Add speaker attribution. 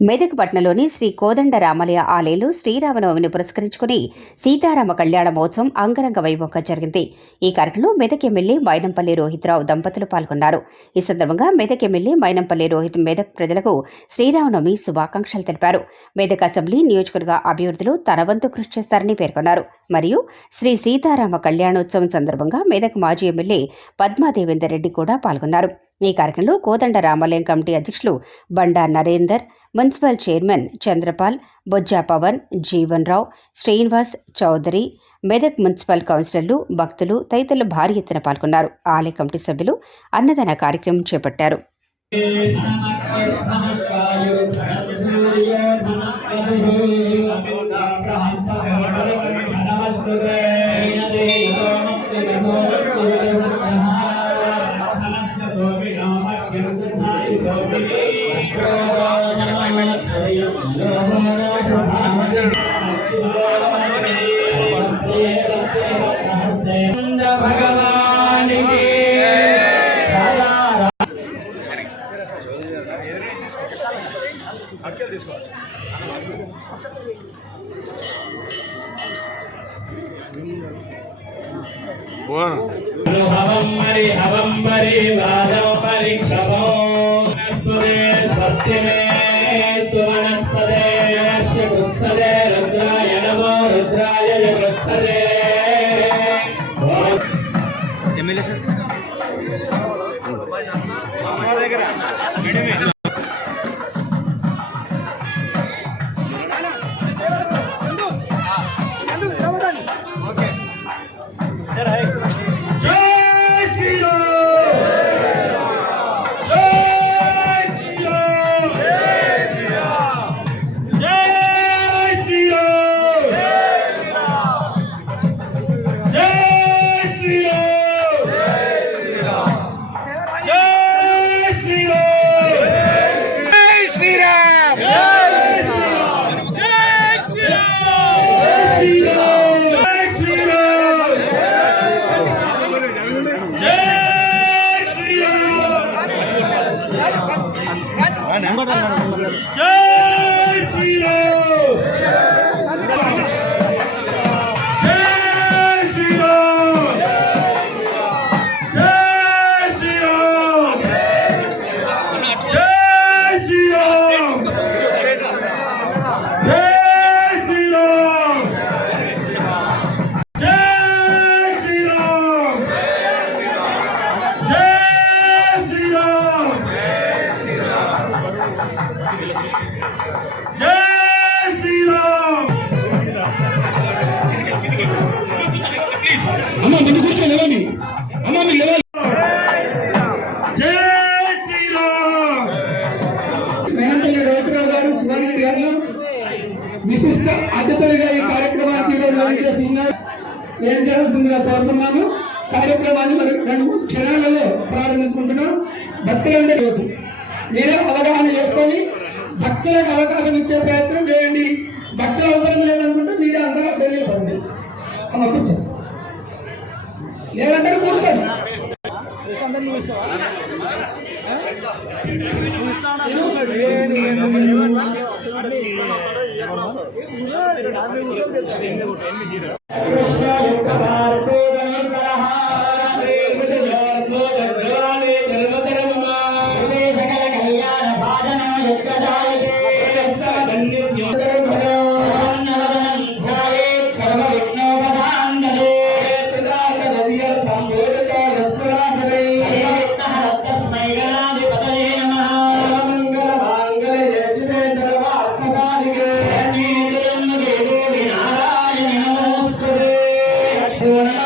Speaker 1: మెదక్ పట్నంలోని శ్రీ కోదండ రామలయ ఆలయంలో శ్రీరామనవమిని పురస్కరించుకుని సీతారామ కళ్యాణ మహోత్సవం అంగరంగ వైభవంగా జరిగింది. ఈ కార్యక్రమంలో మెదక్ ఎమ్మెల్యే మైనంపల్లి రోహిత్రావు దంపతులు పాల్గొన్నారు. ఈ సందర్భంగా మెదక్ ఎమ్మెల్యే మైనంపల్లి రోహిత్ మెదక్ ప్రజలకు శ్రీరామనవమి శుభాకాంక్షలు తెలిపారు. మెదక్ అసెంబ్లీ నియోజకవర్గ అభివృద్ధిలో తన వంతు కృషి చేస్తారని పేర్కొన్నారు. మరియు శ్రీ సీతారామ కళ్యాణోత్సవం సందర్భంగా మెదక్ మాజీ ఎమ్మెల్యే పద్మా దేవేందర్ రెడ్డి కూడా పాల్గొన్నారు. ఈ కార్యక్రమంలో కోదండ రామాలయం కమిటీ అధ్యక్షులు Banda Narender municipal chairman Chandrapal Bojja Pavan Jeevan Rao Srinivas Chowdary Medak municipal కౌన్సిలర్లు భక్తులు తదితరులు భారీ ఎత్తున పాల్గొన్నారు. ఆలయ కమిటీ సభ్యులు అన్నదాన కార్యక్రమం చేపట్టారు.
Speaker 2: అడిగారు తీసుకోవాలి హవం మరి హవం మరి వాదం
Speaker 3: పరీక్షవం Amen. जय విశిష్ట అతిథులుగా ఈ కార్యక్రమానికి చేసి ఉన్నారు ఏం చేయాల్సిందిగా కోరుతున్నాము? కార్యక్రమాన్ని మరి రెండు క్షణాలలో ప్రారంభించుకుంటున్నాం. భక్తులందరూ కోసం మీరే అవగాహన చేసుకొని భక్తులకు అవకాశం ఇచ్చే ప్రయత్నం చేయండి. భక్తుల అవసరం లేదనుకుంటే మీరే అందరూ ఢిల్లీ పండి. అమ్మ కూర్చోండి లేదంటే కూర్చోండి.
Speaker 2: కృష్ణ యొక్క భారతో Morning.